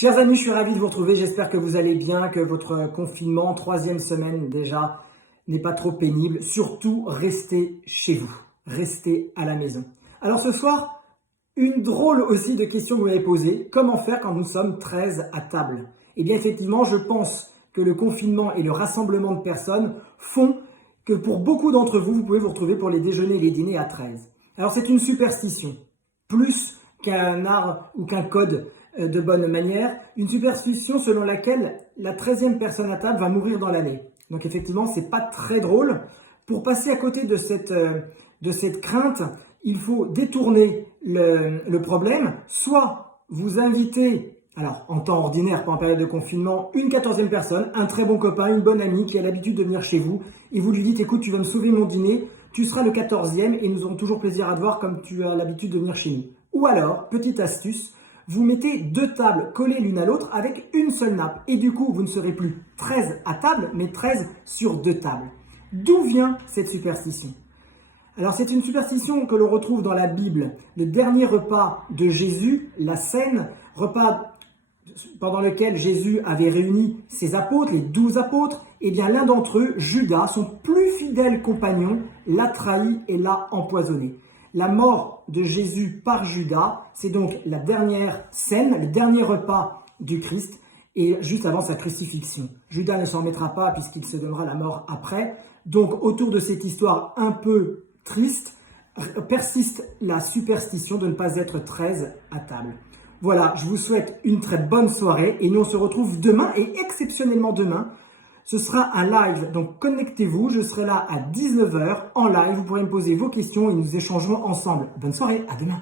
Chers amis, je suis ravi de vous retrouver. J'espère que vous allez bien, que votre confinement, 3e semaine déjà, n'est pas trop pénible. Surtout, restez chez vous. Restez à la maison. Alors ce soir, une drôle aussi de question que vous m'avez posée. Comment faire quand nous sommes 13 à table? Eh bien effectivement, je pense que le confinement et le rassemblement de personnes font que pour beaucoup d'entre vous, vous pouvez vous retrouver pour les déjeuners et les dîners à 13. Alors c'est une superstition, plus qu'un art ou qu'un code de bonne manière, une superstition selon laquelle la 13e personne à table va mourir dans l'année. Donc effectivement, c'est pas très drôle. Pour passer à côté de cette crainte, il faut détourner le problème. Soit vous invitez, alors en temps ordinaire, pas en période de confinement, une 14e personne, un très bon copain, une bonne amie qui a l'habitude de venir chez vous, et vous lui dites, écoute, tu vas me sauver mon dîner, tu seras le 14e et nous aurons toujours plaisir à te voir comme tu as l'habitude de venir chez nous. Ou alors, petite astuce, vous mettez 2 tables collées l'une à l'autre avec une seule nappe. Et du coup, vous ne serez plus 13 à table, mais 13 sur 2 tables. D'où vient cette superstition? Alors, c'est une superstition que l'on retrouve dans la Bible. Le dernier repas de Jésus, la scène, repas pendant lequel Jésus avait réuni ses apôtres, les 12 apôtres, et bien l'un d'entre eux, Judas, son plus fidèle compagnon, l'a trahi et l'a empoisonné. La mort de Jésus par Judas, c'est donc la dernière scène, le dernier repas du Christ, et juste avant sa crucifixion. Judas ne s'en mettra pas puisqu'il se donnera la mort après. Donc autour de cette histoire un peu triste, persiste la superstition de ne pas être 13 à table. Voilà, je vous souhaite une très bonne soirée et nous on se retrouve demain et exceptionnellement demain. Ce sera un live, donc connectez-vous, je serai là à 19 h en live, vous pourrez me poser vos questions et nous échangerons ensemble. Bonne soirée, à demain.